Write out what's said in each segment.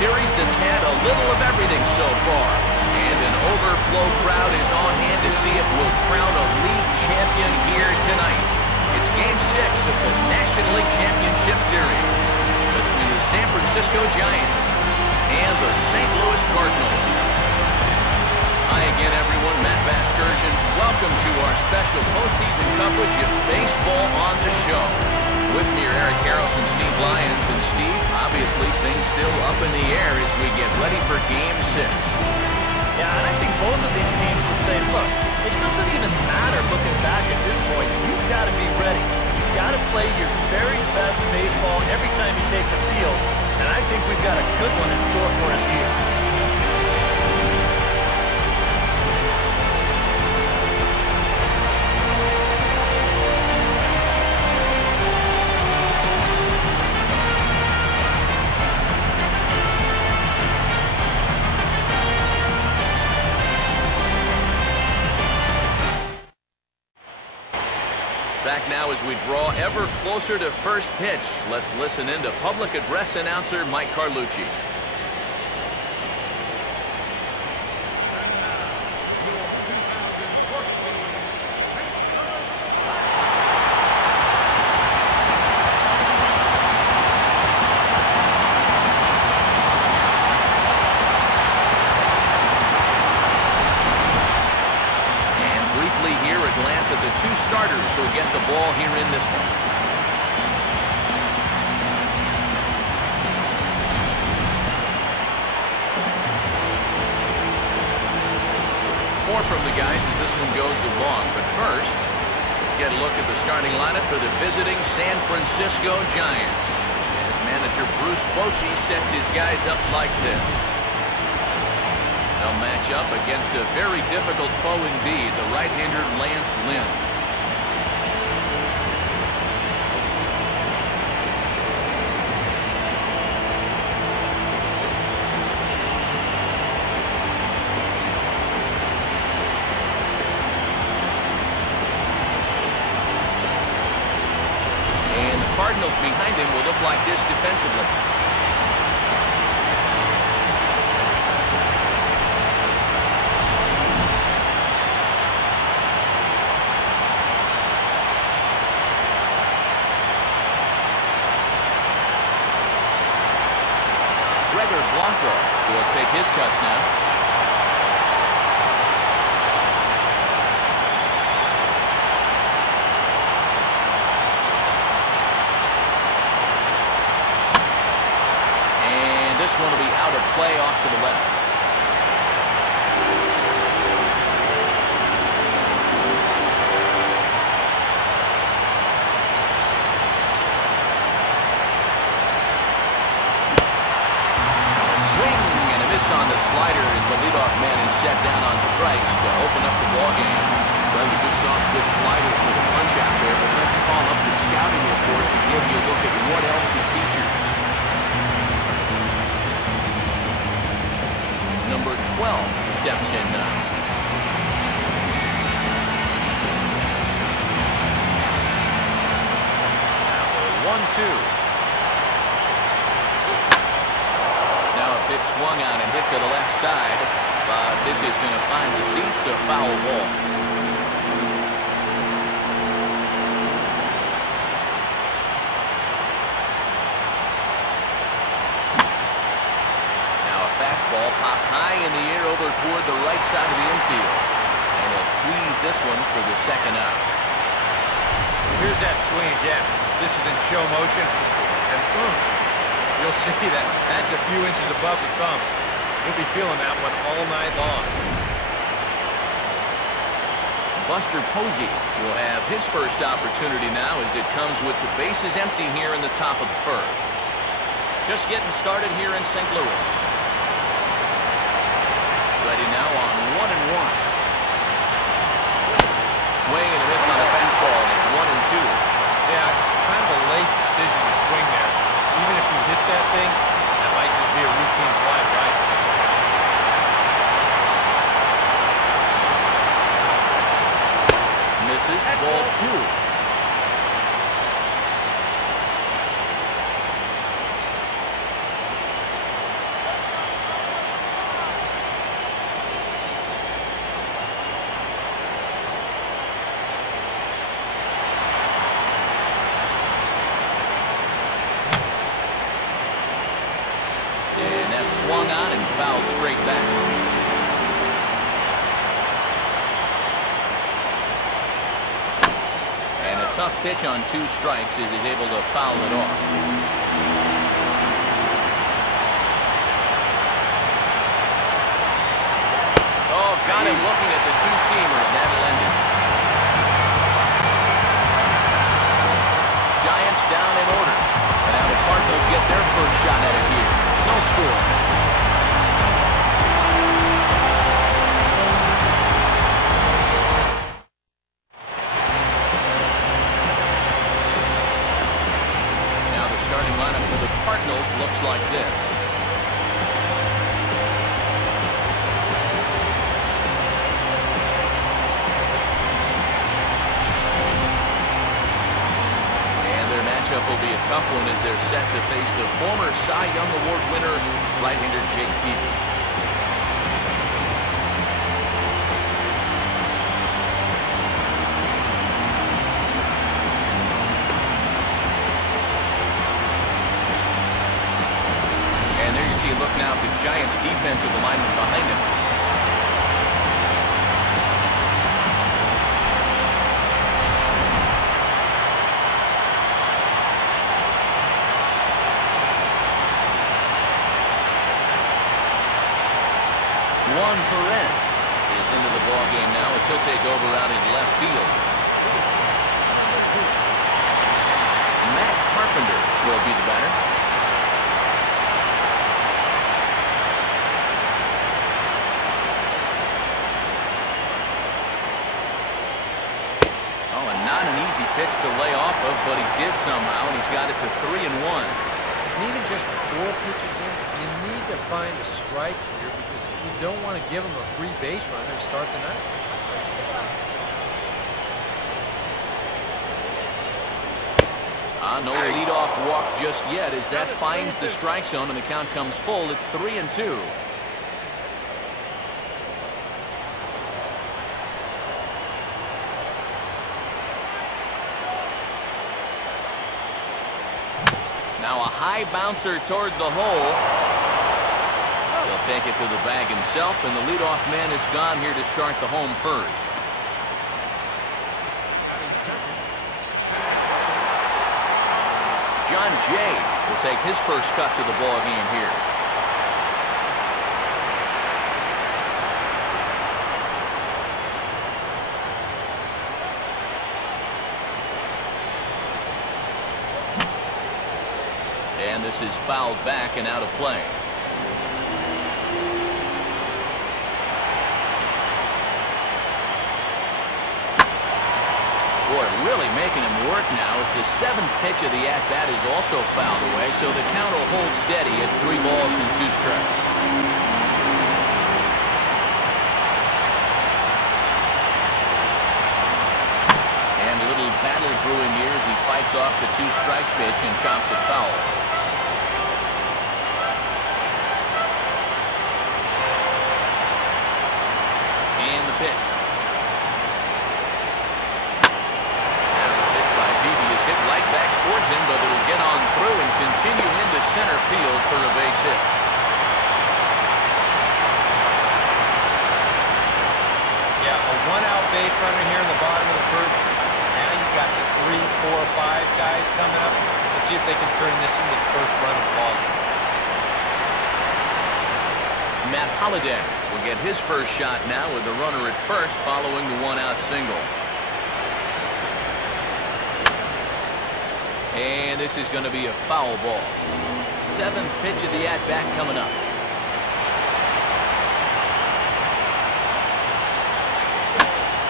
series that's had a little of everything so far. And an overflow crowd is on hand to see if we'll crown a league champion here tonight. It's Game 6 of the National League Championship Series between the San Francisco Giants and the St. Louis Cardinals. Hi again, everyone. Matt Vasgersian. Welcome to our special postseason coverage of baseball on the show. With me are Eric Harrelson, Steve Lyons. And Steve, obviously things still up in the air as we get ready for Game 6. Yeah, and I think both of these teams would say, look, it doesn't even matter looking back at this point. You've got to be ready. You've got to play your very best baseball every time you take the field. And I think we've got a good one in store for us here. Back now as we draw ever closer to first pitch. Let's listen in to public address announcer Mike Carlucci. At the two starters who get the ball here in this one. More from the guys as this one goes along, but first, let's get a look at the starting lineup for the visiting San Francisco Giants. As manager Bruce Bochy sets his guys up like this. They'll match up against a very difficult foe indeed, the right-hander Lance Lynn. And the Cardinals behind him will look like this defensively. Will take his cuts now. And this one will be out of play off to the left. On the slider as the leadoff man is set down on strikes to open up the ball game. Well, you just saw a good slider for the punch out there, but let's call up the scouting report to give you a look at what else he features. Number 12 steps in now. Now the 1-2. Pitch swung on and hit to the left side, but this is going to find the seats, a foul ball. Now a fastball popped high in the air over toward the right side of the infield, and he'll squeeze this one for the second out. Here's that swing again. This is in show motion, and you'll see that that's a few inches above the thumbs. You'll be feeling that one all night long. Buster Posey will have his first opportunity now as it comes with the bases empty here in the top of the first. Just getting started here in St. Louis. Ready now on 1-1. Swing and a miss on the fastball, and it's 1-2. Yeah, kind of a late decision to swing there. Even if he hits that thing, that might just be a routine fly right. Misses, ball 2. swung on and fouled straight back. And a tough pitch on 2 strikes as he's able to foul it off. Oh, got him looking at the 2-seamer, and that'll end it. Giants down in order. And now the Cardinals get their first shot at it here. No score. Now the starting lineup for the Cardinals looks like this. Will be a tough one as they're set to face the former Cy Young Award winner, right-hander Jake Peavy. And there you see a look now at the Giants' defensive alignment behind him. Perez is into the ball game now as he'll take over out in left field. Matt Carpenter will be the batter. Oh, and not an easy pitch to lay off of, but he did somehow, and he's got it to 3-1. And even just 4 pitches in, you need to find a strike here because you don't want to give him a free base runner to start the night. No leadoff walk just yet as that finds the strike zone and the count comes full at 3-2. Now a high bouncer toward the hole. He'll take it to the bag himself, and the leadoff man is gone here to start the home first. John Jay will take his first cuts of the ball game here. And this is fouled back and out of play. Boy, really making him work now as the 7th pitch of the at-bat is also fouled away, so the count will hold steady at 3 balls and 2 strikes. And a little battle brewing here as he fights off the 2-strike pitch and chops it foul. And the pitch. Right back towards him, but it'll get on through and continue into center field for a base hit. Yeah, a 1-out base runner here in the bottom of the first. Now you've got the 3, 4, 5 guys coming up. Let's see if they can turn this into the first run of the ball. Matt Holliday will get his first shot now with the runner at first following the 1-out single. And this is going to be a foul ball. 7th pitch of the at-bat coming up.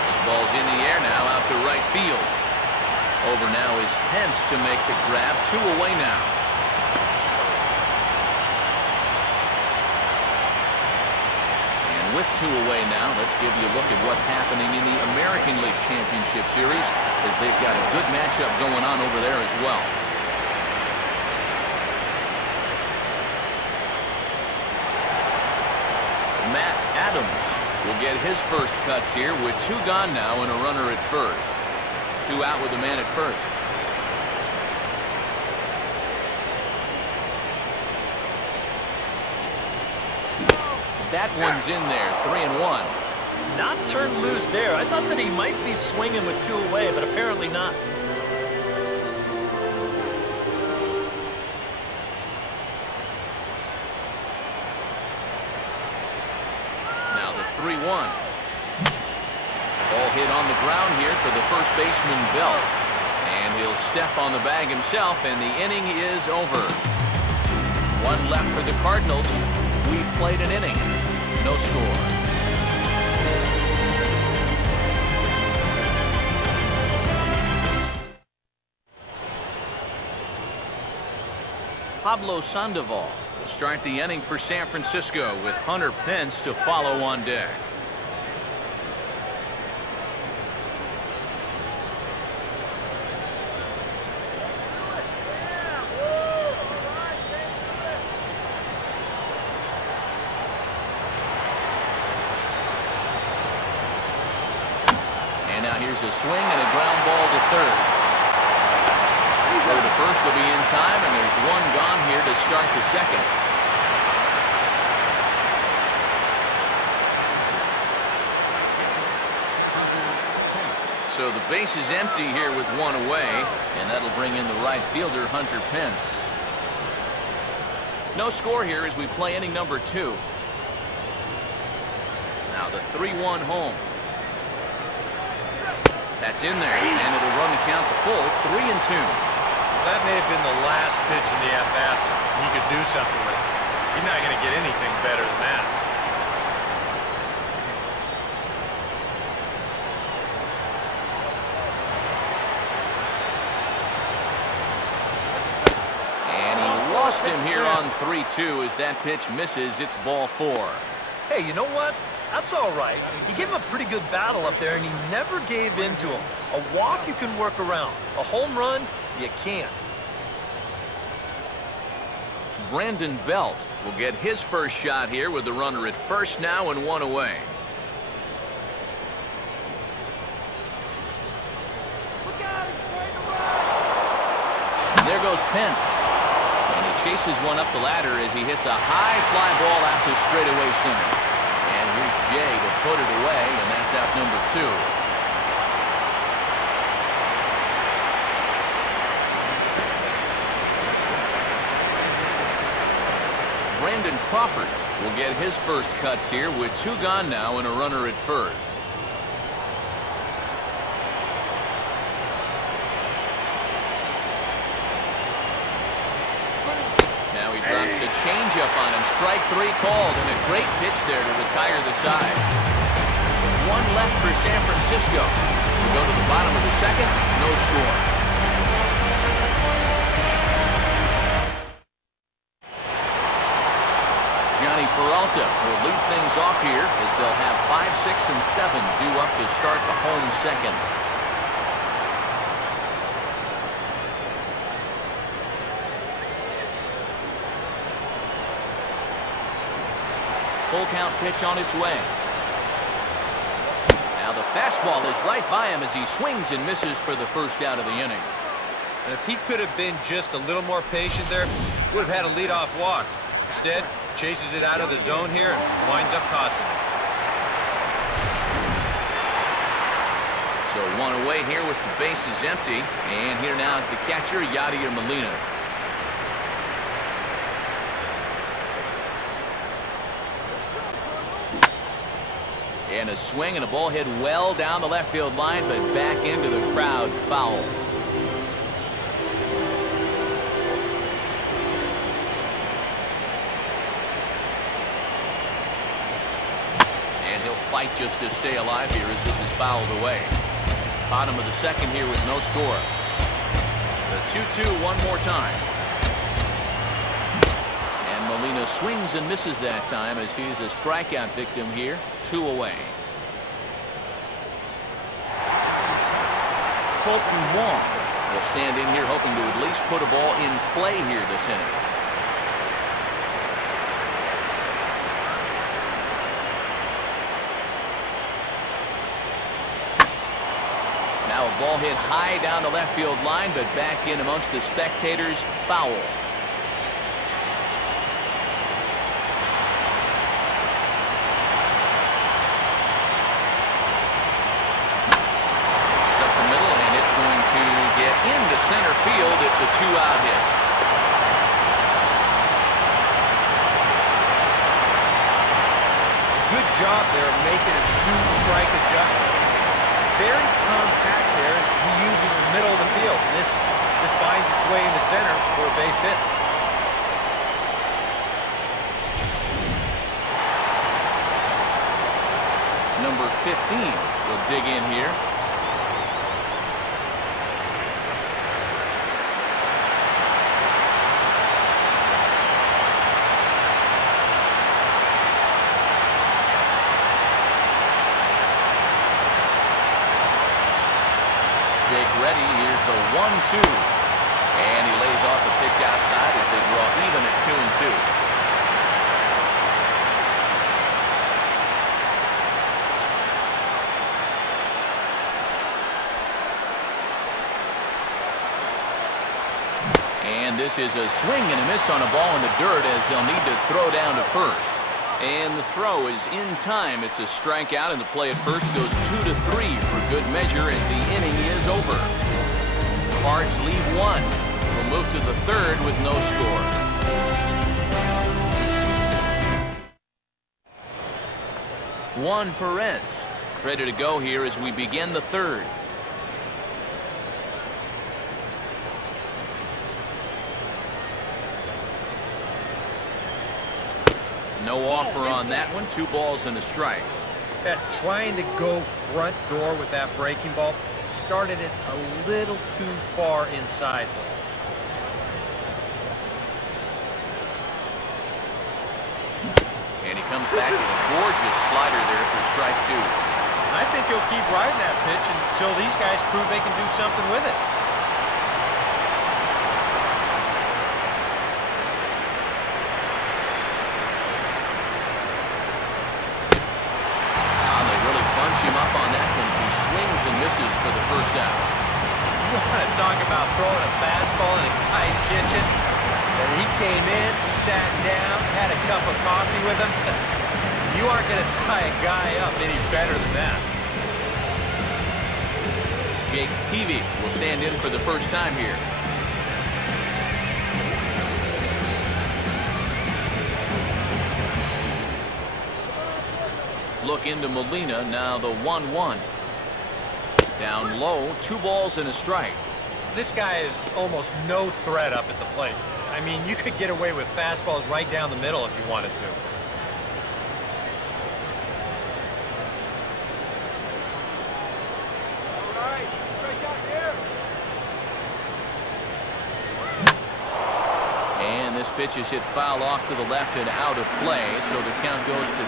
This ball's in the air now out to right field. Over now is Pence to make the grab. 2 away now. And with 2 away now, let's give you a look at what's happening in the American League Championship Series, as they've got a good matchup going on over there as well. Matt Adams will get his first cuts here with 2 gone now and a runner at first. 2 out with a man at first. That one's in there, 3-1. Not turned loose there. I thought that he might be swinging with 2 away, but apparently not. Now the 3-1. Ball hit on the ground here for the first baseman, Belt. And he'll step on the bag himself, and the inning is over. 1 left for the Cardinals. We've played an inning. No score. Pablo Sandoval will start the inning for San Francisco with Hunter Pence to follow on deck. And now here's a swing and a ground ball to third. Throw to first will be in time, and there's 1 gone here to start the second. So the base is empty here with 1 away, and that'll bring in the right fielder, Hunter Pence. No score here as we play inning number 2. Now the 3-1 home. That's in there, and it'll run the count to full, 3-2. That may have been the last pitch in the at-bat. He could do something with it. You're not going to get anything better than that. And he lost him here on 3-2 as that pitch misses. It's ball 4. Hey, you know what? That's all right. He gave him a pretty good battle up there, and he never gave in to him. A walk you can work around. A home run, you can't. Brandon Belt will get his first shot here with the runner at first now and 1 away. And there goes Pence. And he chases one up the ladder as he hits a high fly ball out to straightaway center. And here's Jay to put it away, and that's out number 2. Brandon Crawford will get his first cuts here with 2 gone now and a runner at first. Now he drops a changeup on him. Strike 3 called, and a great pitch there to retire the side. 1 left for San Francisco. We go to the bottom of the second. No score. Peralta will lead things off here as they'll have 5, 6, and 7 due up to start the home second. Full count pitch on its way. Now the fastball is right by him as he swings and misses for the first out of the inning. And if he could have been just a little more patient there, would have had a leadoff walk. Instead, chases it out of the zone here and winds up costing it. So 1 away here with the bases empty. And here now is the catcher, Yadier Molina. And a swing and a ball hit well down the left field line, but back into the crowd, foul. Fight just to stay alive here as this is fouled away. Bottom of the second here with no score. The 2-2 one more time. And Molina swings and misses that time as he's a strikeout victim here. 2 away. Colton Wong will stand in here hoping to at least put a ball in play here this inning. Now a ball hit high down the left field line, but back in amongst the spectators. Foul. center field. It's a 2-out hit. Good job there making a 2-strike adjustment. Very compact there as he uses the middle of the field. This finds its way into center for a base hit. Number 15 will dig in here. Ready, here's the 1-2. And he lays off the pitch outside as they draw even at 2-2. And this is a swing and a miss on a ball in the dirt as they'll need to throw down to first. And the throw is in time. It's a strikeout, and the play at first goes 2-3 for good measure as the inning is over. Cards leave one. We'll move to the third with no score. Juan Perez is ready to go here as we begin the third. No offer on that one. 2 balls and a strike. Trying to go front door with that breaking ball. Started it a little too far inside. And he comes back with a gorgeous slider there for strike 2. I think he'll keep riding that pitch until these guys prove they can do something with it. Him up on that one as he swings and misses for the first out. You want to talk about throwing a fastball in a guy's kitchen? And he came in, sat down, had a cup of coffee with him. You aren't going to tie a guy up any better than that. Jake Peavy will stand in for the first time here. Look into Molina, now the 1-1. Down low, 2 balls and a strike. This guy is almost no threat up at the plate. I mean, you could get away with fastballs right down the middle if you wanted to. All right, strike out here. And this pitch is hit foul off to the left and out of play, so the count goes to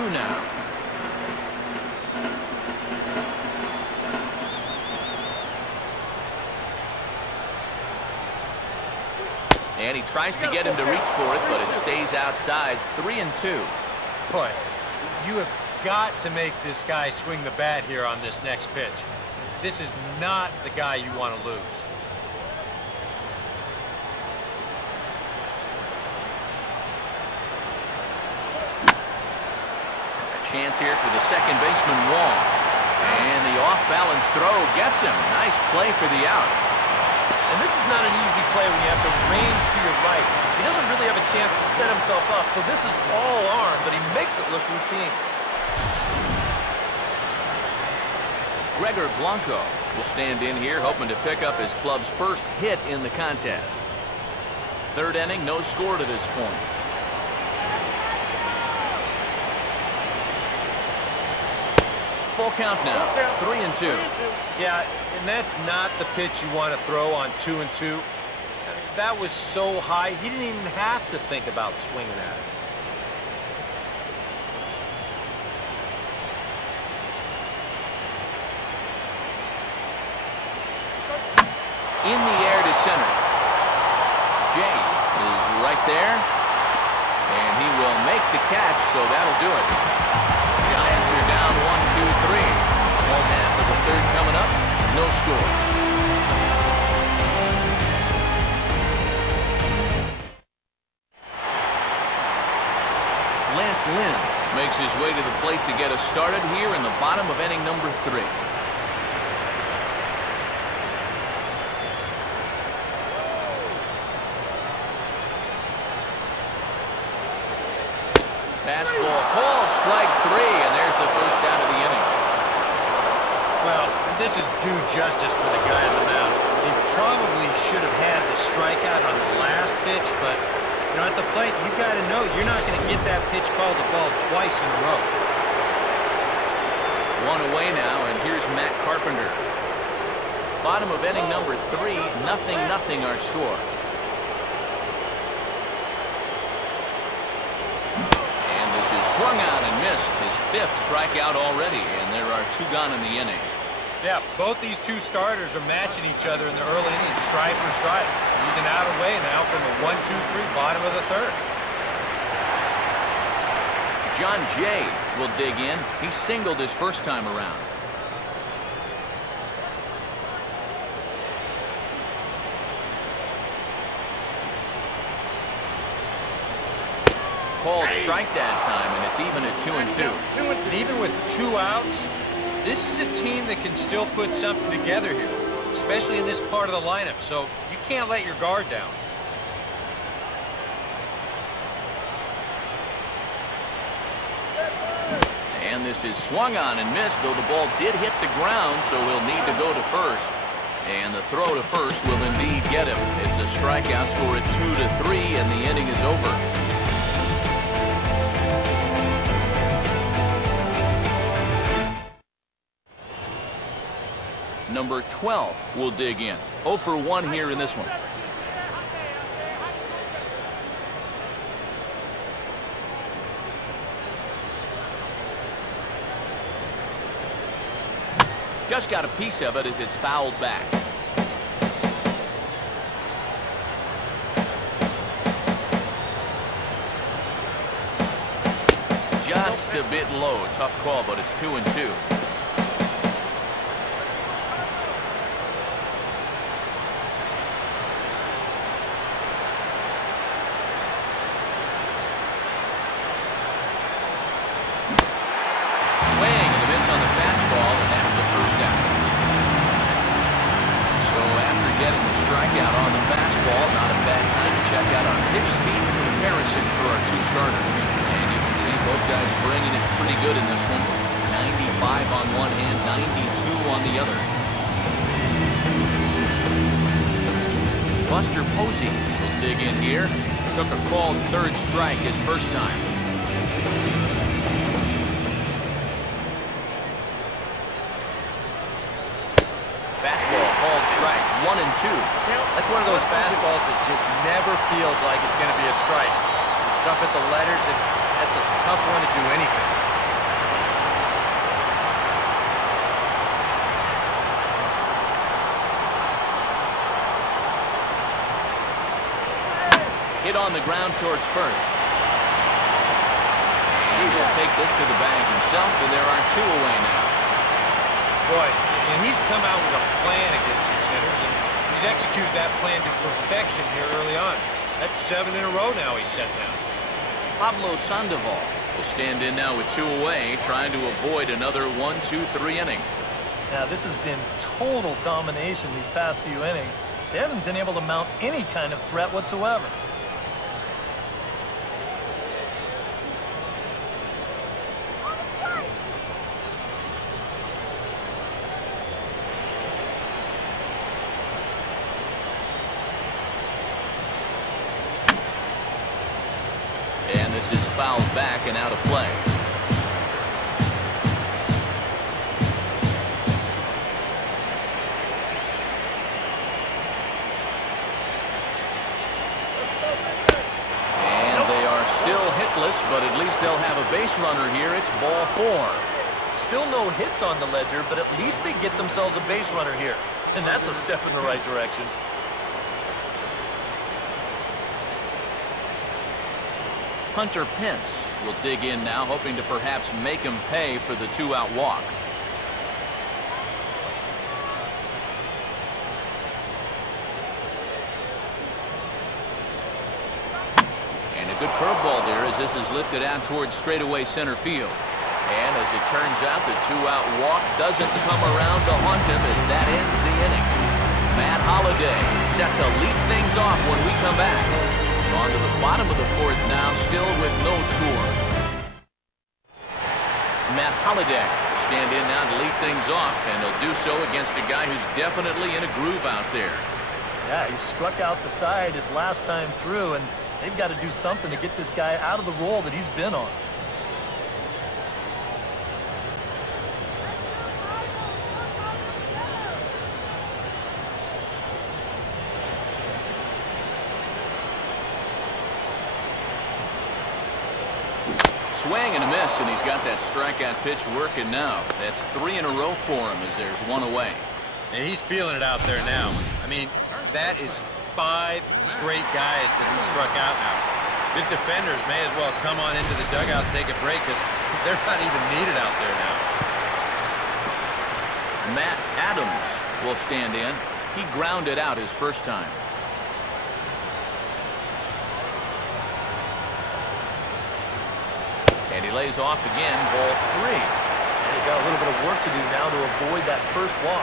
2-2 now. And he tries to get him to reach for it, but it stays outside. 3-2. Boy, you have got to make this guy swing the bat here on this next pitch. This is not the guy you want to lose. Chance here for the second baseman, Wong. And the off-balance throw gets him. Nice play for the out. And this is not an easy play when you have to range to your right. He doesn't really have a chance to set himself up, so this is all arm, but he makes it look routine. Gregor Blanco will stand in here, hoping to pick up his club's first hit in the contest. Third inning, no score to this point. Full count now, 3-2. Yeah, and that's not the pitch you want to throw on 2-2. I mean, that was so high, he didn't even have to think about swinging at it. In the air to center. Jay is right there. And he will make the catch, so that'll do it. Giants are down 1-2-3. Home half of the third coming up. No score. Lance Lynn makes his way to the plate to get us started here in the bottom of inning number 3. Fastball called, strike 3, and there's the first out of the inning. Well, this is due justice for the guy on the mound. He probably should have had the strikeout on the last pitch, but, you know, at the plate, you got to know you're not going to get that pitch called a ball twice in a row. One away now, and here's Matt Carpenter. Bottom of inning number 3, 0-0 our score. And this is swung on and missed, his 5th strikeout already, and there are 2 gone in the inning. Yeah, both these two starters are matching each other in the early innings, strike for strike. He's an out away now from the 1-2-3 bottom of the 3rd. John Jay will dig in. He singled his first time around. Called strike that time, and it's even at 2-2. And even with 2 outs, this is a team that can still put something together here, especially in this part of the lineup, so you can't let your guard down. And this is swung on and missed, though the ball did hit the ground, so he'll need to go to first. And the throw to first will indeed get him. It's a strikeout, score at 2-3, and the inning is over. Number 12 will dig in. 0 for 1 here in this one. Just got a piece of it as it's fouled back. Just a bit low. Tough call, but it's 2-2. Strikeout on the fastball. Not a bad time to check out our pitch speed comparison for our 2 starters. And you can see both guys bringing it pretty good in this one. 95 on one hand, 92 on the other. Buster Posey will dig in here. Took a called 3rd strike his first time. Fastball called strike, 1-2. That's one of those fastballs that just never feels like it's going to be a strike. It's up at the letters, and that's a tough one to do anything. Hit on the ground towards first. And he'll take this to the bag himself, and there are 2 away now. Boy, and he's come out with a plan against these hitters, and he's executed that plan to perfection here early on. That's 7 in a row now he's set down. Pablo Sandoval will stand in now with 2 away, trying to avoid another 1-2-3 inning. Now, this has been total domination these past few innings. They haven't been able to mount any kind of threat whatsoever. This is fouled back and out of play. And they are still hitless, but at least they'll have a base runner here. It's ball 4. Still no hits on the ledger, but at least they get themselves a base runner here. And that's a step in the right direction. Hunter Pence will dig in now, hoping to perhaps make him pay for the 2-out walk. And a good curveball there as this is lifted out towards straightaway center field. And as it turns out, the 2-out walk doesn't come around to haunt him as that ends the inning. Matt Holliday set to lead things off when we come back. On to the bottom of the 4th now, still with no score. Matt Holliday will stand in now to lead things off, and he'll do so against a guy who's definitely in a groove out there. Yeah, he struck out the side his last time through, and they've got to do something to get this guy out of the role that he's been on. Swing and a miss, and he's got that strikeout pitch working now. That's 3 in a row for him as there's 1 away. And he's feeling it out there now. I mean, that is 5 straight guys that he struck out now. His defenders may as well come on into the dugout and take a break because they're not even needed out there now. Matt Adams will stand in. He grounded out his first time. And he lays off again, ball 3. And he's got a little bit of work to do now to avoid that first walk.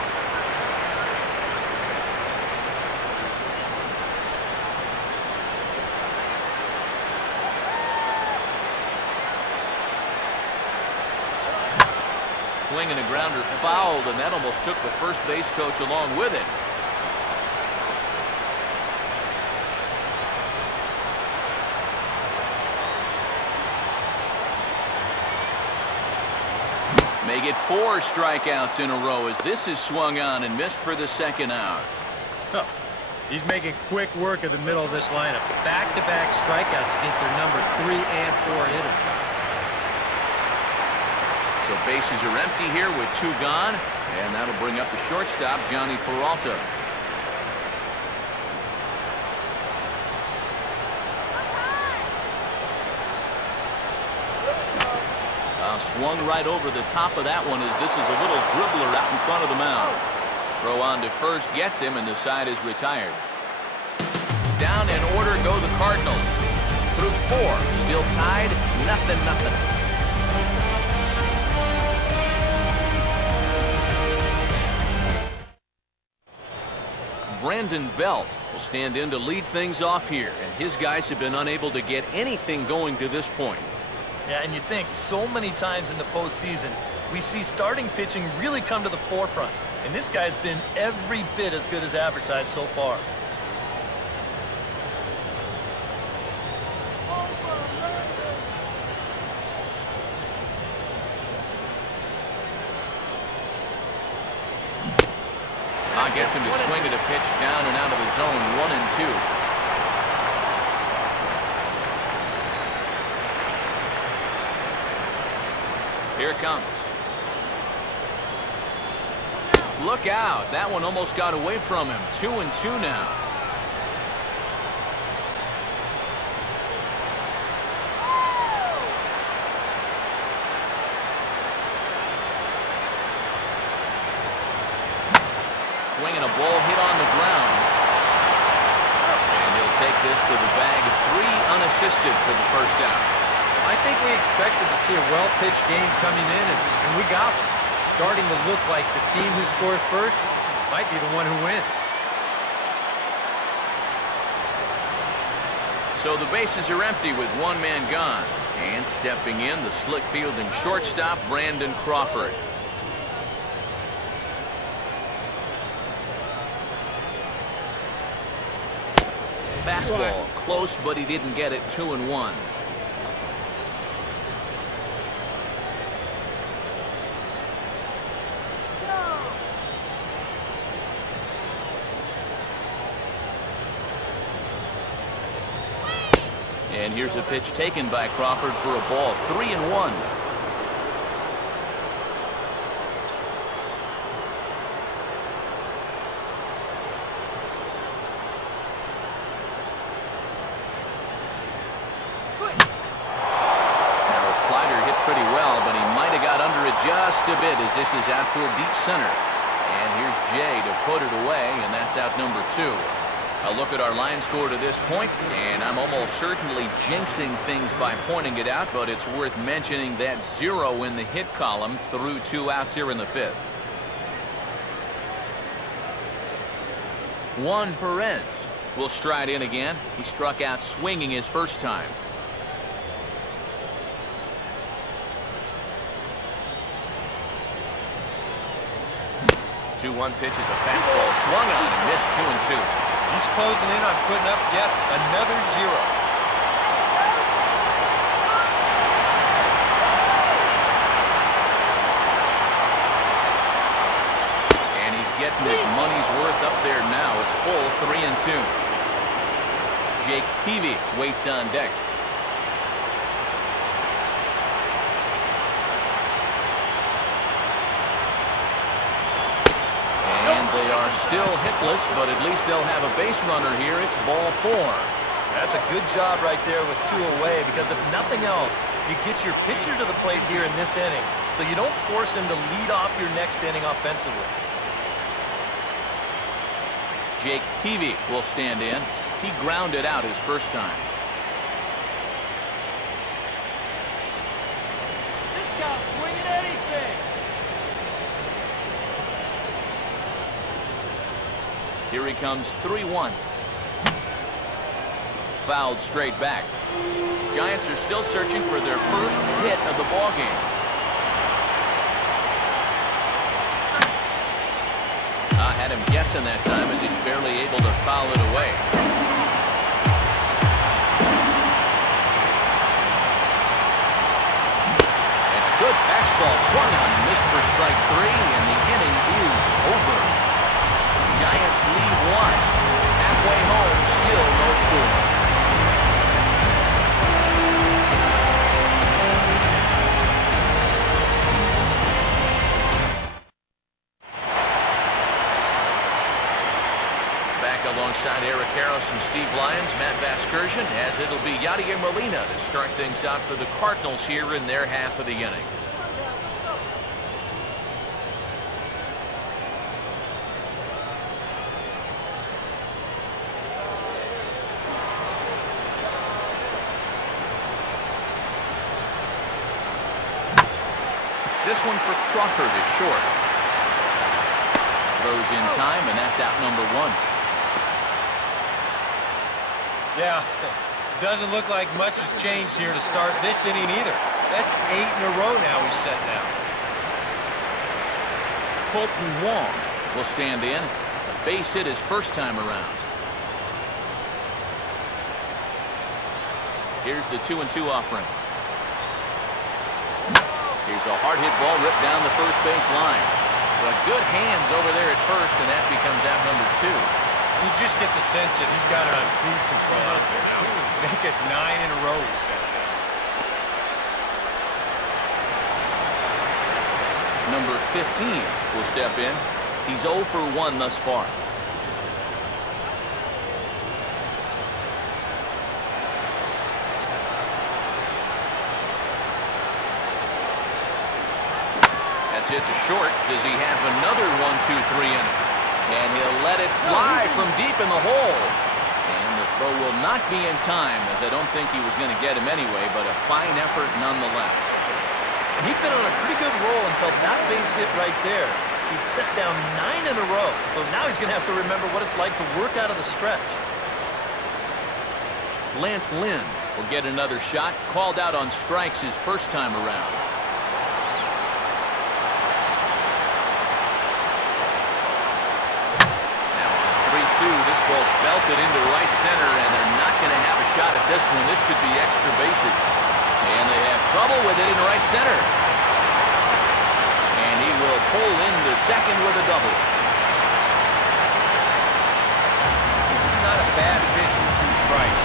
Swing and a grounder fouled, and that almost took the first base coach along with it. May get 4 strikeouts in a row as this is swung on and missed for the second out. Oh, he's making quick work of the middle of this lineup. Back-to-back strikeouts against their number 3 and 4 hitters. So bases are empty here with 2 gone, and that'll bring up the shortstop, Johnny Peralta. Swung right over the top of that one as this is a little dribbler out in front of the mound. Throw on to first gets him, and the side is retired. Down in order go the Cardinals. Through 4, still tied, 0-0. Brandon Belt will stand in to lead things off here, and his guys have been unable to get anything going to this point. Yeah, and you think so many times in the postseason, we see starting pitching really come to the forefront. And this guy's been every bit as good as advertised so far. Gets him to swing at a pitch down and out of the zone, 1-2. Here it comes. Look out. That one almost got away from him. 2-2 now. Swinging a ball hit on the ground. And he'll take this to the bag. 3 unassisted for the first out. I think we expected to see a well-pitched game coming in, and we got it. Starting to look like the team who scores first might be the one who wins. So the bases are empty with 1 man gone. And stepping in, the slick fielding shortstop, Brandon Crawford. Fastball close, but he didn't get it. 2-1. And here's a pitch taken by Crawford for a ball. 3-1. Pretty well, but he might have got under it just a bit as this is out toward deep center. And here's Jay to put it away, and that's out number 2. A look at our line score to this point, and I'm almost certainly jinxing things by pointing it out, but it's worth mentioning that 0 in the hit column through 2 outs here in the 5th. Juan Perez will stride in again. He struck out swinging his first time. 2-1 pitch is a fastball swung on and missed 2-2. He's closing in on putting up yet another 0. And he's getting his money's worth up there now. It's full 3-2. Jake Peavy waits on deck. And they are still hitless, but at least they'll have a base runner here. It's ball 4. That's a good job right there with 2 away, because if nothing else, you get your pitcher to the plate here in this inning, so you don't force him to lead off your next inning offensively. Jake Peavy will stand in. He grounded out his first time. This guy's swinging anything. Here he comes, 3-1. Fouled straight back. Giants are still searching for their first hit of the ballgame. I had him guessing that time as he's barely able to foul it away. And a good fastball swung on and missed for strike 3, and the inning is over. Giants lead 1. Halfway home, still no score. Back alongside Eric Harris and Steve Lyons, Matt Vasgersian, as it'll be Yadier Molina to start things out for the Cardinals here in their half of the inning. This one for Crawford is short. Throws in time, and that's out number 1. Yeah, doesn't look like much has changed here to start this inning either. That's 8 in a row now he's set down. Colton Wong will stand in. A base hit his first time around. Here's the 2-2 offering. Here's a hard hit ball ripped down the first base line. But good hands over there at first, and that becomes out number 2. You just get the sense that he's got it on cruise control out there now. Make it 9 in a row he's set down. Number 15 will step in. He's 0 for 1 thus far. That's hit to short. Does he have another 1-2-3 inning? And he'll let it fly from deep in the hole. And the throw will not be in time, as I don't think he was going to get him anyway, but a fine effort nonetheless. He'd been on a pretty good roll until that base hit right there. He'd set down 9 in a row, so now he's going to have to remember what it's like to work out of the stretch. Lance Lynn will get another shot, called out on strikes his first time around. This ball's belted into right center, and they're not going to have a shot at this one. This could be extra bases. And they have trouble with it in right center. And he will pull into second with a double. This is not a bad pitch with 2 strikes.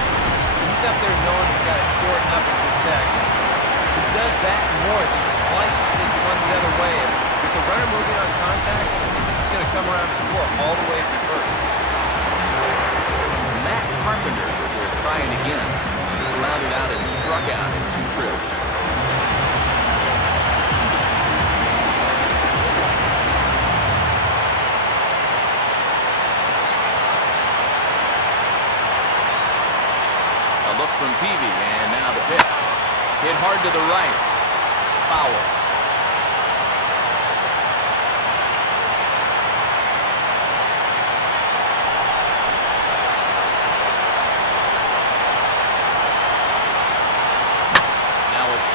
He's up there knowing he's got to shorten up and protect. He does that and more as he slices this one the other way. And with the runner moving on contact, he's going to come around to score all the way from first. Matt Carpenter will try it again. He grounded out and struck out in 2 trips. A look from Peavy, and now the pitch. Hit hard to the right. Foul.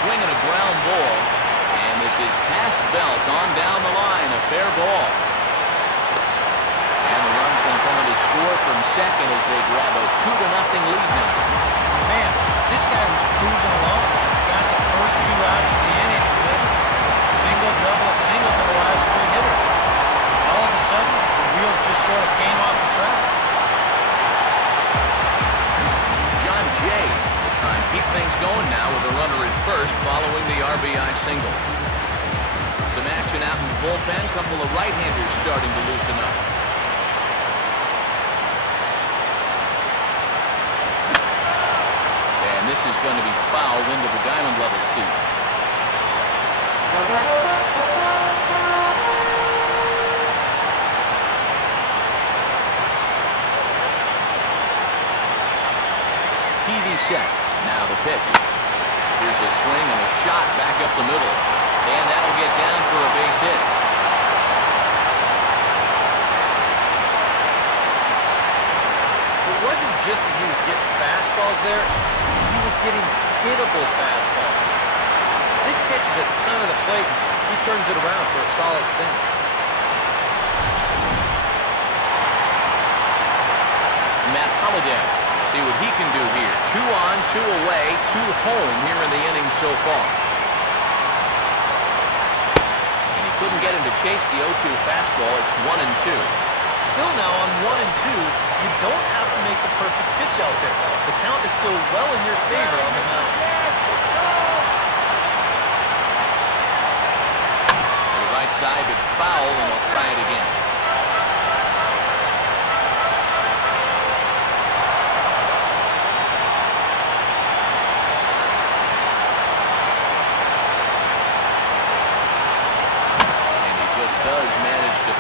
Swing and a ground ball, and this is past belt on down the line, a fair ball. second as they grab a 2-0 lead now. Man, this guy was cruising along. Got the first 2 outs of the inning with single, double, single to the last 3 hitters. All of a sudden, the wheels just sort of came off the track. John Jay will try and keep things going now with a runner at first following the RBI single. Some action out in the bullpen. Couple of right-handers starting to loosen up. And this is going to be fouled into the diamond level seats. PV set. Now the pitch. Here's a swing and a shot back up the middle. And that'll get down for a base hit. It wasn't just that he was getting fastballs there. He was getting hittable fastballs. This catches a ton of the plate. He turns it around for a solid single. Matt Holliday. See what he can do here. 2 on, 2 away, 2 home here in the inning so far. And he couldn't get him to chase the 0-2 fastball. It's 1-2. Still now on 1-2, you don't have to make the perfect pitch out there. The count is still well in your favor on the mound. To the right side, but foul, and they'll try it again.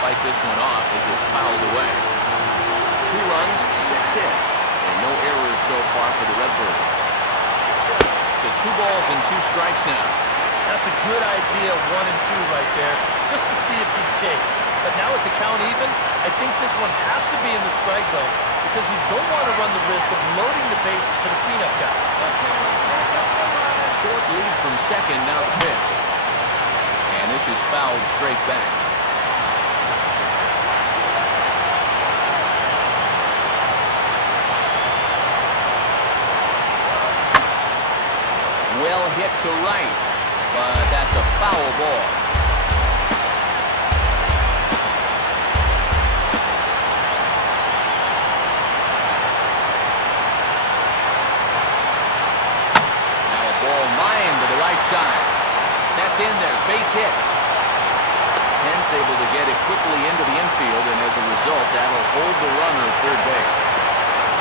Fight this one off as it's fouled away. 2 runs, 6 hits, and no errors so far for the Redbirds. So 2 balls and 2 strikes now. That's a good idea, 1-2 right there, just to see if he'd chase. But now with the count even, I think this one has to be in the strike zone because you don't want to run the risk of loading the bases for the cleanup guy. Short lead from second, now the pitch. And this is fouled straight back. Well hit to right, but that's a foul ball. Now a ball lined to the right side. That's in there, base hit. Pence able to get it quickly into the infield, and as a result, that'll hold the runner at third base.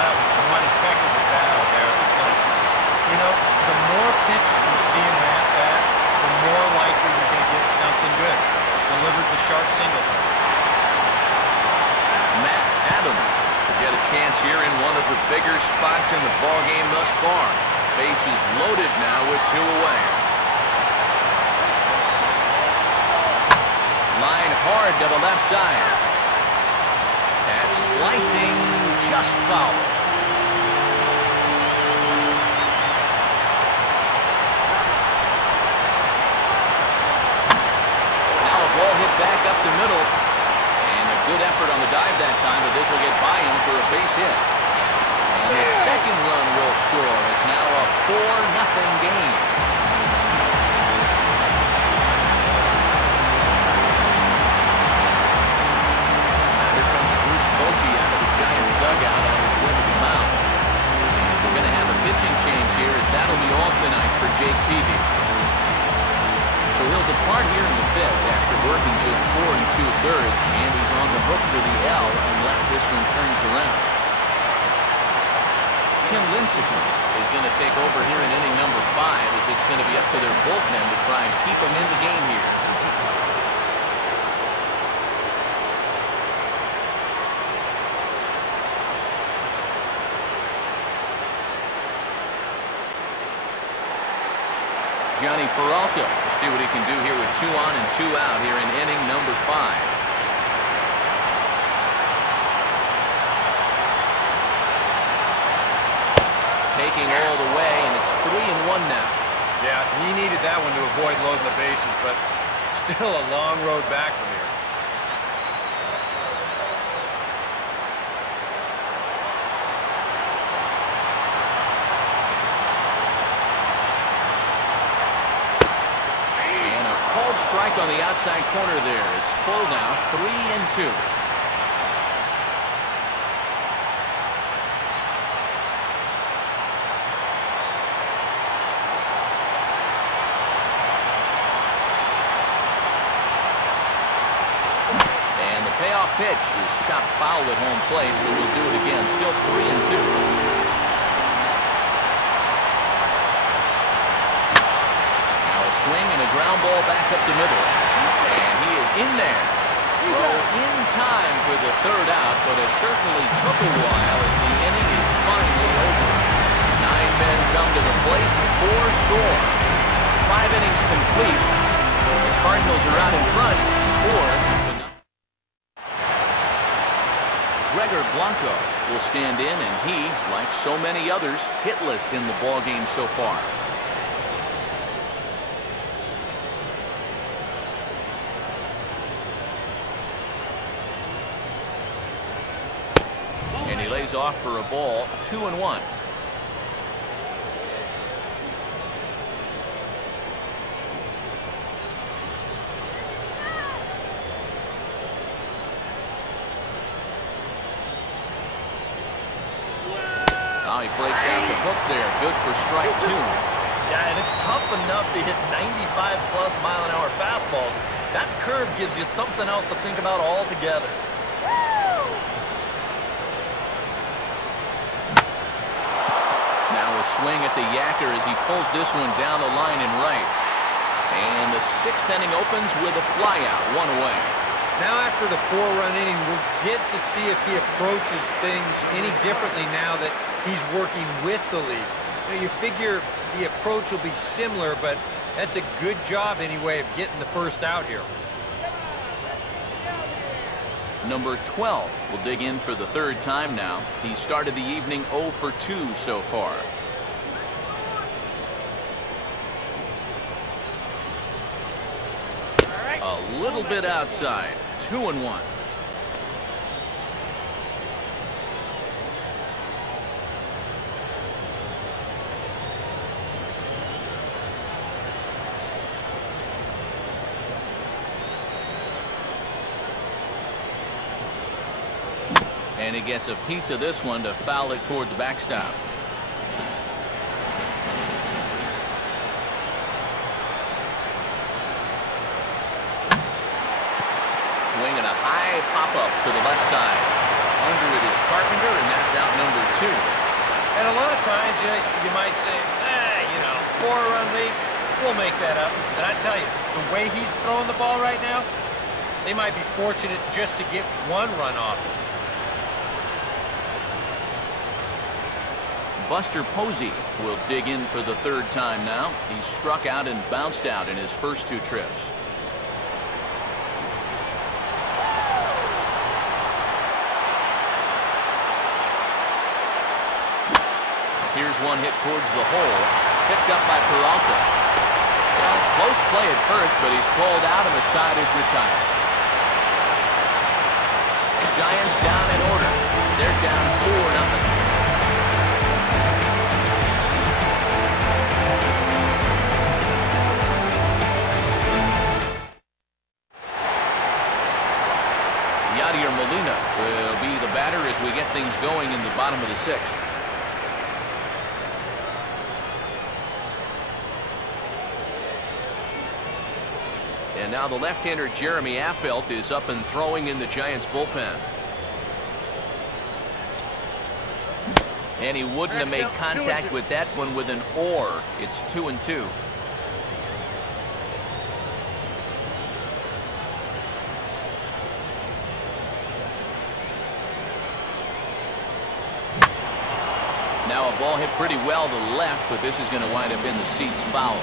Well, one heck of a battle there at the plate. You know, the more pitches you see in that bat, the more likely you're going to get something good. Delivers the sharp single. Matt Adams will get a chance here in one of the bigger spots in the ballgame thus far. Bases loaded now with 2 away. Line hard to the left side. That's slicing, just foul. Ball hit back up the middle, and a good effort on the dive that time, but this will get by him for a base hit. And the second run will score. It's now a 4-0 game. Now here comes Bruce Bochy out of the Giants dugout on his way to the mound. And we're going to have a pitching change here, as that'll be all tonight for Jake Peavy. So he'll depart here in the 5th after working just 4 2/3, and he's on the hook for the L unless this one turns around. Tim Lincecum is going to take over here in inning number 5, as it's going to be up to their bullpen to try and keep them in the game here. Johnny Peralta. We'll see what he can do here with 2 on and 2 out here in inning number 5. Taking all the way, and it's 3-1 now. Yeah, he needed that one to avoid loading the bases, but still a long road back from here. strike on the outside corner there. It's full now, 3-2. And the payoff pitch is chopped foul at home plate, so we'll do it again. Still 3-2. Swing and a ground ball back up the middle. And he is in there. Throw in time for the third out, but it certainly took a while as the inning is finally over. 9 men come to the plate, 4 score. 5 innings complete. The Cardinals are out in front, 4-0. Gregor Blanco will stand in, and he, like so many others, hitless in the ballgame so far. Lays off for a ball, 2-1. Now he breaks out the hook there. Good for strike 2. Yeah, and it's tough enough to hit 95+ mile-an-hour fastballs. That curve gives you something else to think about altogether. Swing at the yacker as he pulls this one down the line and right. And the 6th inning opens with a flyout, 1 away. Now after the 4-run inning, we'll get to see if he approaches things any differently now that he's working with the lead. You know, you figure the approach will be similar, but that's a good job anyway of getting the first out here. Number 12 will dig in for the 3rd time now. He started the evening 0 for 2 so far. A little bit outside, 2-1. And he gets a piece of this one to foul it toward the backstop. Swinging a high pop-up to the left side. Under it is Carpenter, and that's out number 2. And a lot of times, you might say, you know, 4-run lead, we'll make that up. But I tell you, the way he's throwing the ball right now, they might be fortunate just to get 1 run off it. Buster Posey will dig in for the 3rd time now. He struck out and bounced out in his first 2 trips. Here's one hit towards the hole, picked up by Peralta. Well, close play at first, but he's pulled out and the side is retired. Giants down in order. They're down 4-0. Yadier Molina will be the batter as we get things going in the bottom of the 6th. And now the left-hander Jeremy Affeldt is up and throwing in the Giants bullpen. And he wouldn't have made contact with that one with an or. It's 2-2. Now a ball hit pretty well to the left, but this is going to wind up in the seats foul.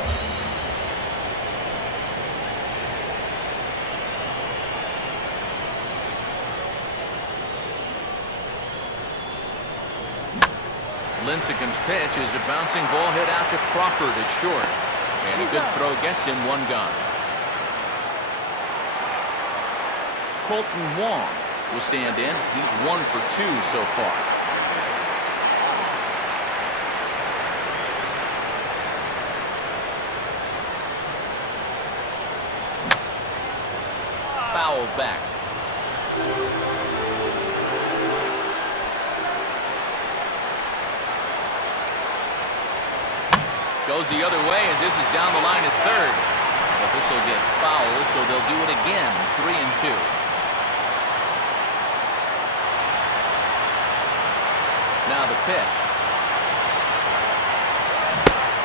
Lincecum's pitch is a bouncing ball hit out to Crawford at short. And a good throw gets him 1 gone. Colton Wong will stand in. He's 1 for 2 so far. back. Goes the other way as this is down the line at third. But this will get fouled, so they'll do it again. 3-2. Now the pitch.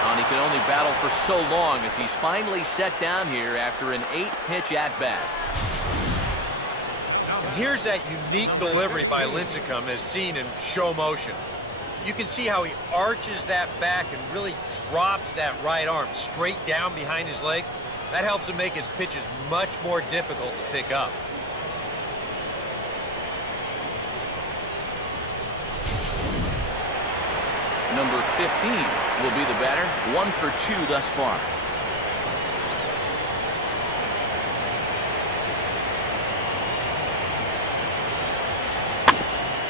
And he can only battle for so long as he's finally set down here after an 8-pitch at-bat. And here's that unique delivery by Lincecum as seen in show motion. You can see how he arches that back and really drops that right arm straight down behind his leg. That helps him make his pitches much more difficult to pick up. Number 15 will be the batter. 1 for 2 thus far.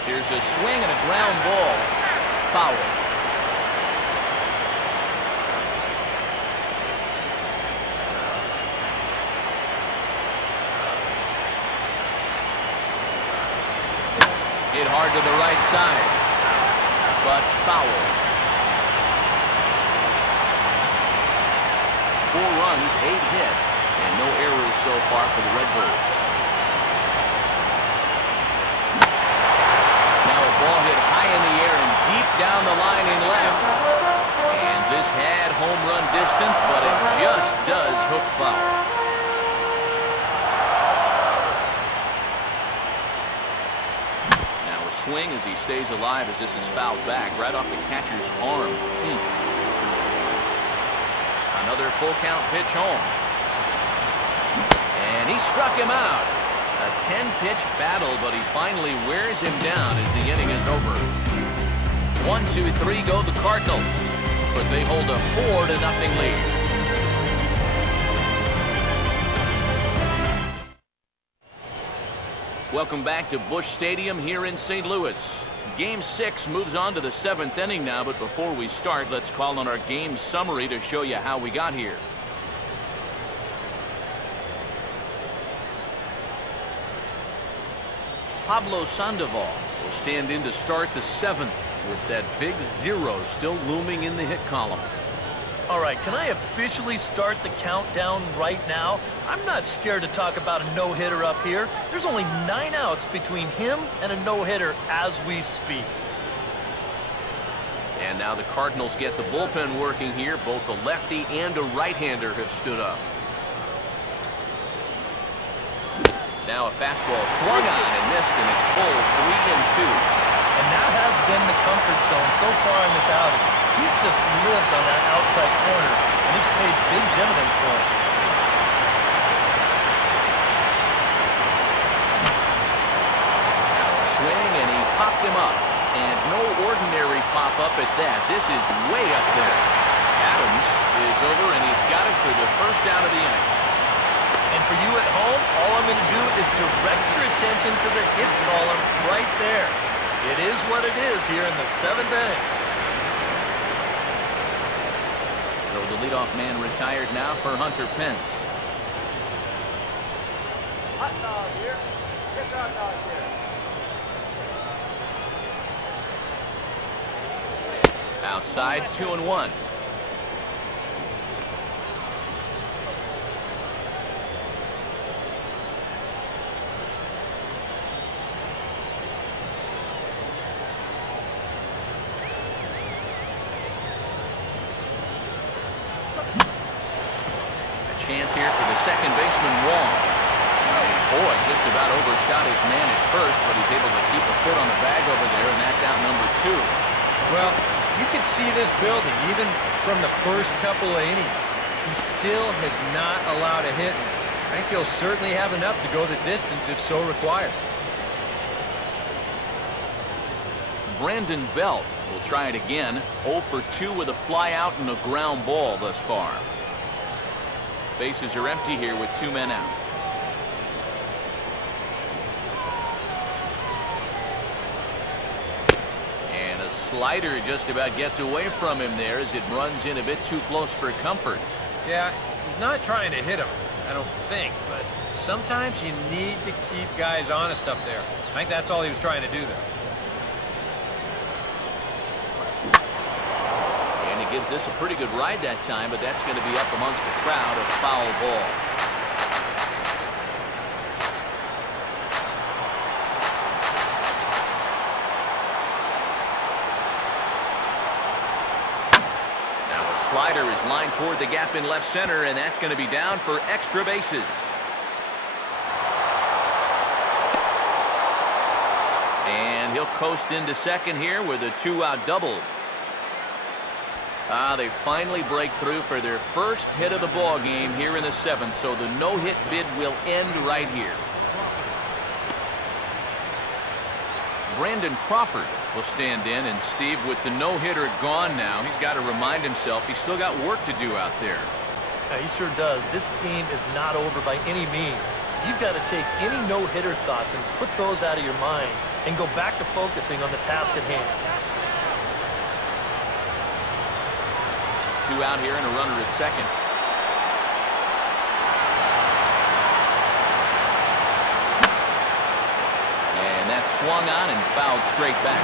Here's a swing and a ground ball. Foul. Hit hard to the right side, but foul. 4 runs, 8 hits, and no errors so far for the Red Bulls. Now a ball hit high in the air and deep down the line in left. And this had home run distance, but it just does hook foul. Now a swing as he stays alive as this is fouled back right off the catcher's arm. Another full count pitch home. And he struck him out. A 10-pitch battle, but he finally wears him down as the inning is over. 1-2-3 go the Cardinals, but they hold a 4-0 lead. Welcome back to Busch Stadium here in St. Louis. Game 6 moves on to the 7th inning now, but before we start, let's call on our game summary to show you how we got here. Pablo Sandoval will stand in to start the 7th with that big 0 still looming in the hit column. All right, can I officially start the countdown right now? I'm not scared to talk about a no-hitter up here. There's only 9 outs between him and a no-hitter as we speak. And now the Cardinals get the bullpen working here. Both a lefty and a right-hander have stood up. Now a fastball swung on and missed, and it's full 3-2. And that has been the comfort zone so far in this outing. He's just lived on that outside corner, and it's paid big dividends for him. Now a swing, and he popped him up. And no ordinary pop-up at that. This is way up there. Adams is over, and he's got it for the first out of the inning. And for you at home, all I'm going to do is direct your attention to the hits column right there. It is what it is here in the 7th inning. So the leadoff man retired now for Hunter Pence. Hot dog here. Get the hot dog here. Outside, 2-1. Chance here for the second baseman, Wong. Boy, just about overshot his man at first, but he's able to keep a foot on the bag over there, and that's out number 2. Well, you can see this building even from the first couple of innings. He still has not allowed a hit. I think he'll certainly have enough to go the distance if so required. Brandon Belt will try it again. 0 for 2 with a fly out and a ground ball thus far. Bases are empty here with 2 men out. And a slider just about gets away from him there as it runs in a bit too close for comfort. Yeah, he's not trying to hit him. I don't think, but sometimes you need to keep guys honest up there. I think that's all he was trying to do there. And he gives this a pretty good ride that time, but that's going to be up amongst the crowd, a foul ball. Slider is lined toward the gap in left center, and that's going to be down for extra bases. And he'll coast into second here with a 2-out double. They finally break through for their first hit of the ball game here in the 7th, so the no-hit bid will end right here. Brandon Crawford will stand in, and Steve, with the no-hitter gone now, he's got to remind himself he's still got work to do out there. Yeah, he sure does. This game is not over by any means. You've got to take any no-hitter thoughts and put those out of your mind and go back to focusing on the task at hand. 2 out here and a runner at second. And that's swung on and fouled straight back.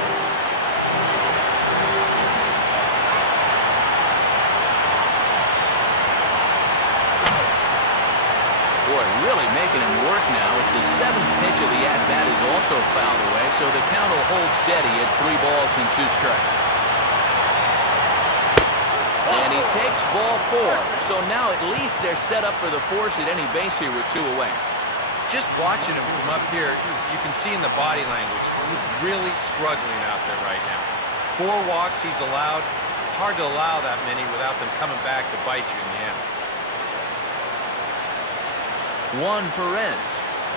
Boy, really making him work now. The 7th pitch of the at-bat is also fouled away, so the count will hold steady at 3 balls and 2 strikes. And he takes ball 4, so now at least they're set up for the force at any base here with 2 away. Just watching him from up here, you can see in the body language, he's really struggling out there right now. 4 walks he's allowed. It's hard to allow that many without them coming back to bite you in the end. Juan Perez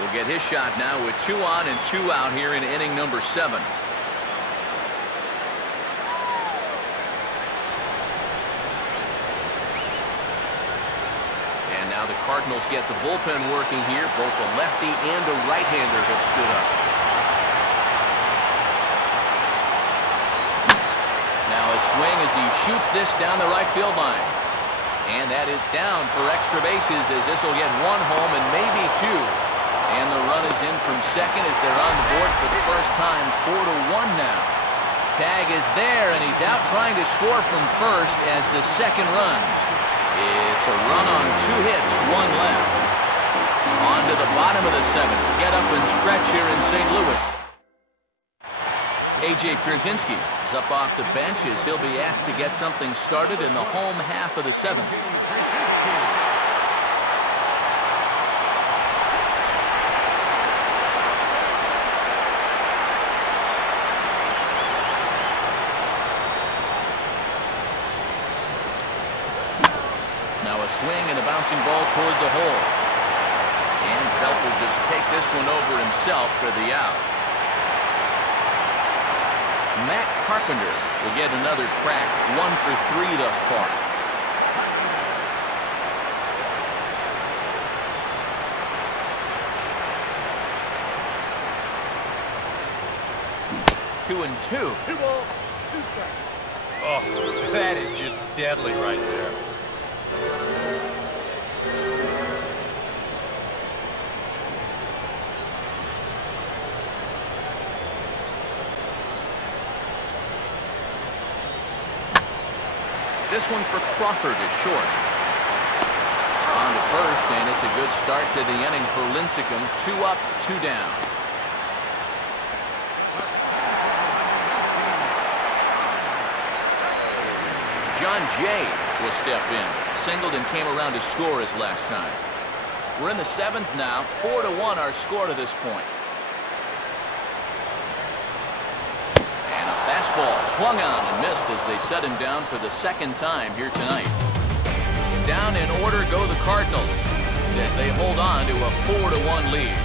will get his shot now with 2 on and 2 out here in inning number 7. And now the Cardinals get the bullpen working here. Both a lefty and a right-hander have stood up. Now a swing as he shoots this down the right field line. And that is down for extra bases, as this will get 1 home and maybe 2. And the run is in from second as they're on the board for the first time, 4-1 now. Tag is there, and he's out trying to score from first as the second run. It's a run on 2 hits, 1 left. On to the bottom of the 7th. Get up and stretch here in St. Louis. A.J. Pierzynski is up off the bench as he'll be asked to get something started in the home half of the 7th. Now a swing and a bouncing ball toward the hole. And Belt will just take this one over himself for the out. Matt Carpenter will get another crack, 1 for 3 thus far. Two and 2. 2 balls, 2 strikes. Oh, that is just deadly right there. This one for Crawford is short. On to first, and it's a good start to the inning for Lincecum. 2 up, 2 down. John Jay will step in. Singled and came around to score his last time. We're in the 7th now. 4-1 our score to this point. Fastball swung on and missed as they set him down for the 2nd time here tonight. Down in order go the Cardinals as they hold on to a 4-1 lead.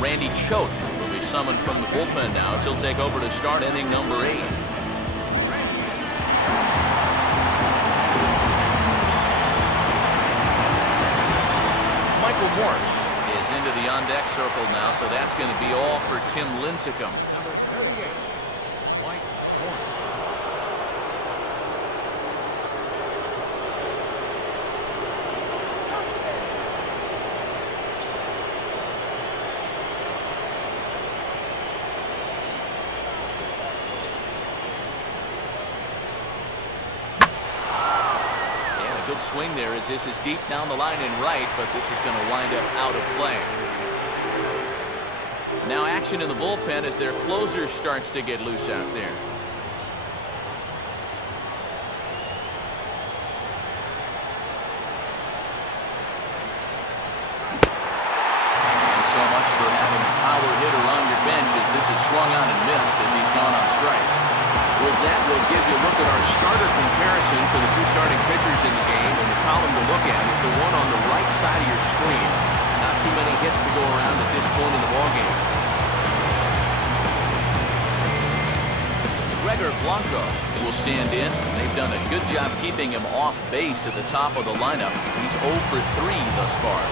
Randy Choate will be summoned from the bullpen now as he'll take over to start inning number 8. Michael Morse is into the on-deck circle now, so that's going to be all for Tim Lincecum. Number 38, Mike Morse. swing there as this is deep down the line and right, but this is going to wind up out of play. Now action in the bullpen as their closer starts to get loose out there. So much for having a power hitter on your bench as this is swung on and missed as he's gone on strikes. With that, we'll give you a look at our starter comparison for the two starting pitchers in the game, and the column to look at is the one on the right side of your screen. Not too many hits to go around at this point in the ballgame. Gregor Blanco will stand in. They've done a good job keeping him off base at the top of the lineup. He's 0 for 3 thus far.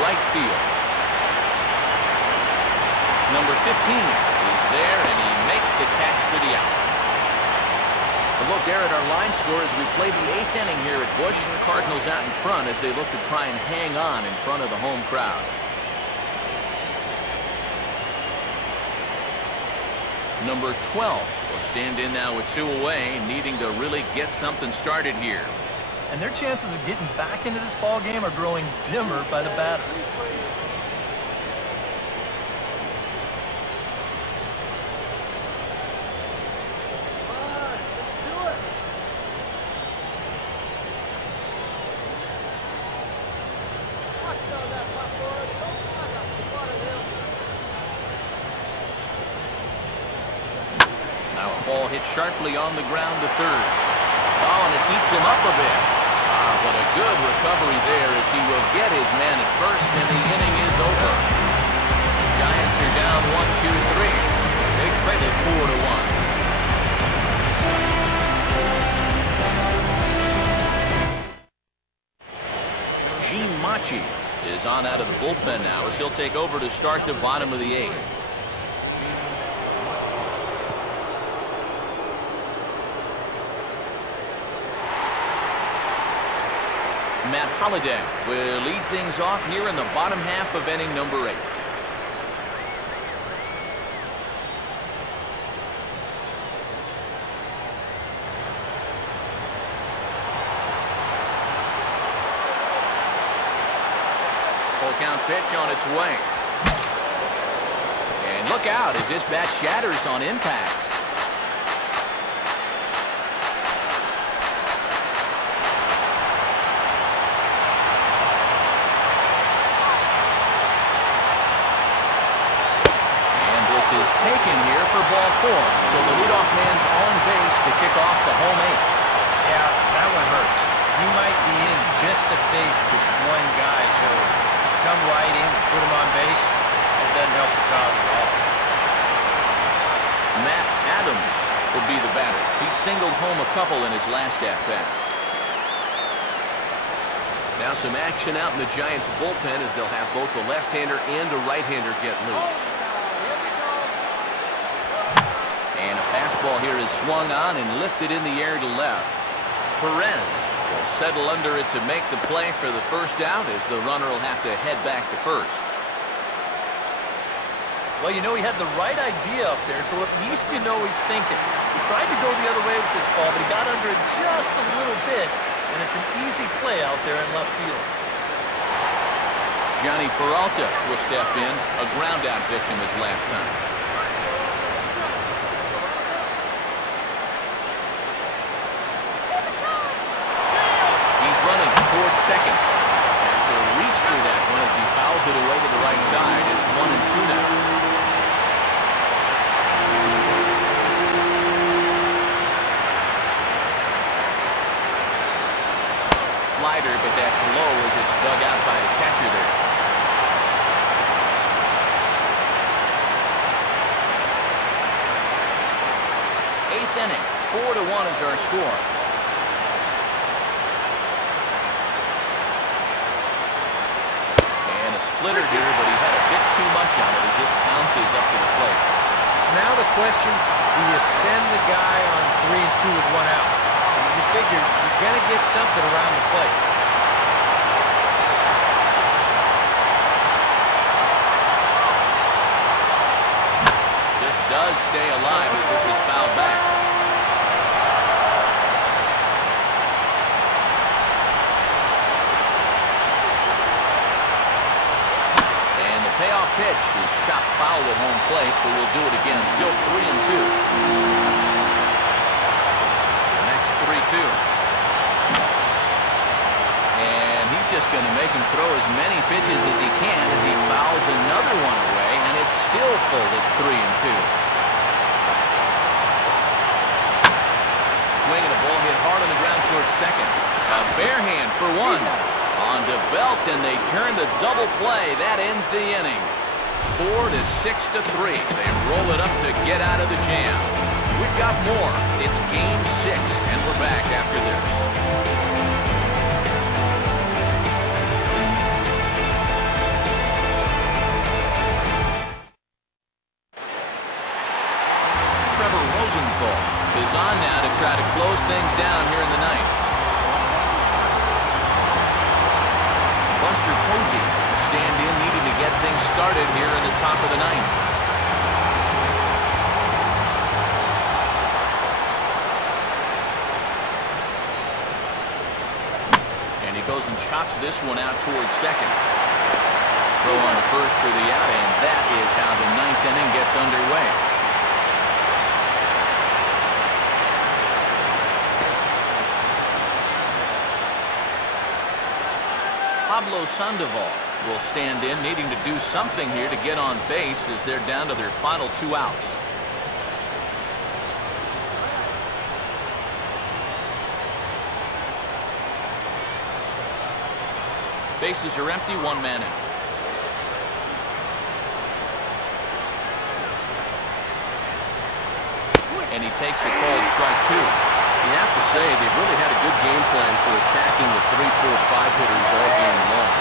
Right field. Number 15 is there, and he makes the catch for the out. A look there at our line score as we play the 8th inning here at Busch. The Cardinals out in front as they look to try and hang on in front of the home crowd. Number 12 will stand in now with 2 away, needing to really get something started here. And their chances of getting back into this ball game are growing dimmer by the batter. Now a ball hit sharply on the ground to third. Oh, and it eats him up a bit. But a good recovery there as he will get his man at first, and the inning is over. Giants are down 1-2-3. They trail it 4-1. Gene Machi is on out of the bullpen now as he'll take over to start the bottom of the 8th. Matt Holliday will lead things off here in the bottom half of inning number 8. Full count pitch on its way. And look out as this bat shatters on impact. Taken here for ball 4. So the leadoff man's on base to kick off the home 8th. Yeah, that one hurts. He might be in just to face this one guy, so to come right in, put him on base, it doesn't help the cause at all. Matt Adams will be the batter. He singled home a couple in his last at-bat. Now some action out in the Giants' bullpen as they'll have both the left-hander and a right-hander get loose. And a fastball here is swung on and lifted in the air to left. Perez will settle under it to make the play for the first out as the runner will have to head back to first. Well, you know, he had the right idea up there, so at least you know he's thinking. He tried to go the other way with this ball, but he got under it just a little bit, and it's an easy play out there in left field. Johnny Peralta will step in, a ground-out victim his last time. Running towards second. Has to reach for that one as he fouls it away to the right side. It's 1-2 now. Slider, but that's low as it's dug out by the catcher there. 8th inning, 4-1 is our score. Splitter here, but he had a bit too much on it as this bounces up to the plate. Now the question, do you send the guy on 3-2 with 1 out? You figure you're going to get something around the plate. stay alive as this is fouled back. And the payoff pitch is chopped foul at home plate, so we'll do it again. Still 3-2. The next 3-2. And he's just going to make him throw as many pitches as he can as he fouls another one away, and it's still full at 3-2. Swinging a ball hit hard on the ground towards second. A bare hand for one. On to Belt, and they turn the double play. That ends the inning. 4 to 6-3. They roll it up to get out of the jam. We've got more. It's Game 6, and we're back after this. Is on now to try to close things down here in the ninth. Buster Posey will stand in, needing to get things started here in the top of the ninth. And he goes and chops this one out towards second. Throw on to first for the out, and that is how the ninth inning gets underway. Pablo Sandoval will stand in, needing to do something here to get on base as they're down to their final 2 outs. Bases are empty, 1 man in. And he takes a called strike 2. You have to say they've really had a good game plan for attacking the 3, 4, 5 hitters all game long.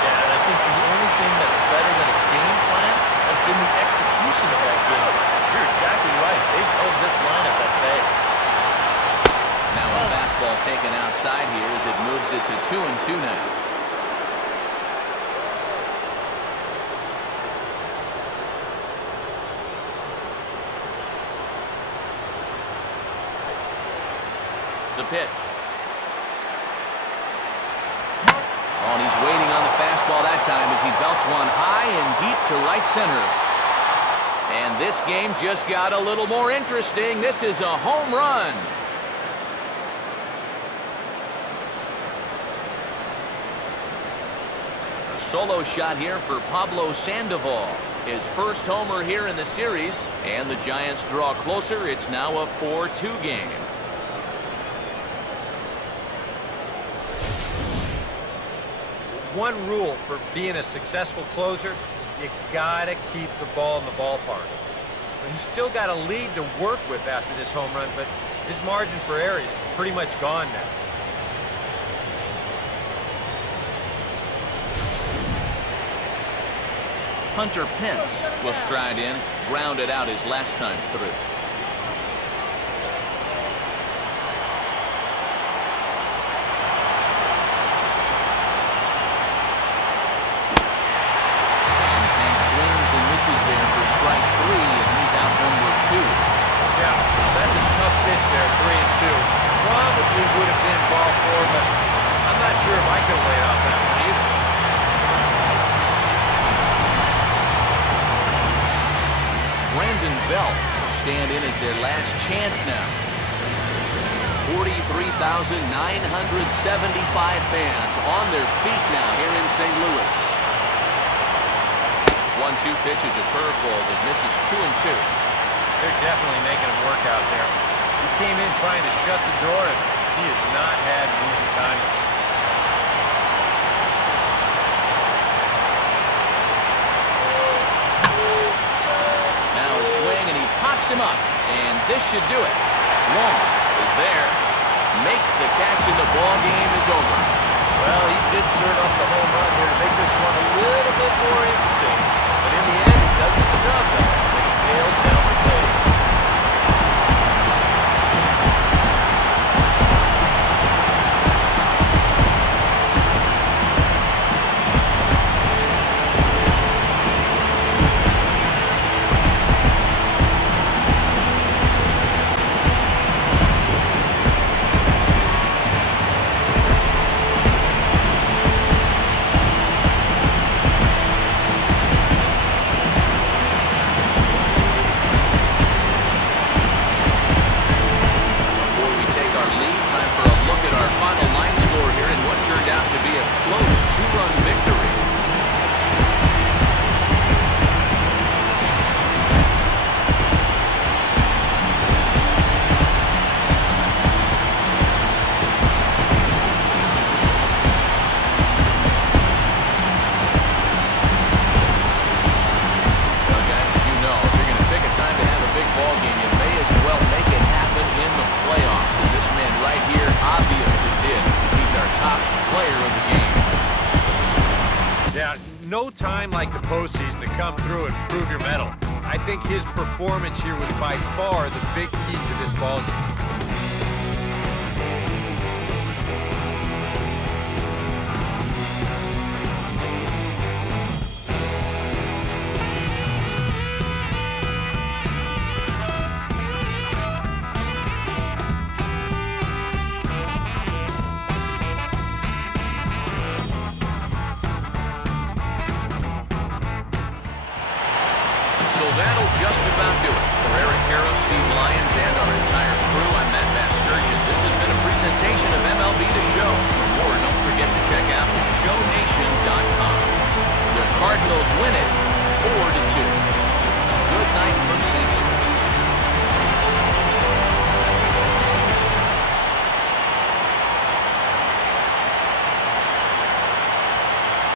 Yeah, and I think the only thing that's better than a game plan has been the execution of that game plan. You're exactly right. They've held this lineup at bay. Now a fastball taken outside here as it moves it to 2-2 now. The pitch. Oh, and he's waiting on the fastball that time as he belts one high and deep to right center. And this game just got a little more interesting. This is a home run. A solo shot here for Pablo Sandoval. His first homer here in the series. And the Giants draw closer. It's now a 4-2 game. One rule for being a successful closer, you gotta keep the ball in the ballpark. He's still got a lead to work with after this home run, but his margin for error is pretty much gone now. Hunter Pence will stride in, grounded out his last time through. Would have been ball 4, but I'm not sure if I could lay off that one either. Brandon Belt will stand in as their last chance now. 43,975 fans on their feet now here in St. Louis. 1-2 pitch is a curveball that misses 2-2. They're definitely making him work out there. He came in trying to shut the door, and he has not had an easy time. Now a swing, and he pops him up, and this should do it. Long is there, makes the catch, and the ball game is over. Well, he did serve up the home run here to make this one a little bit more interesting. But in the end, he does get the job done. He nails down the save. player of the game. Yeah, no time like the postseason to come through and prove your mettle. I think his performance here was by far the big key to this ball game. That'll just about do it. For Eric Harrow, Steve Lyons, and our entire crew, I'm Matt Vasgersian. This has been a presentation of MLB The Show. For more, don't forget to check out theshownation.com. The Cardinals win it 4-2. Good night from St. Louis.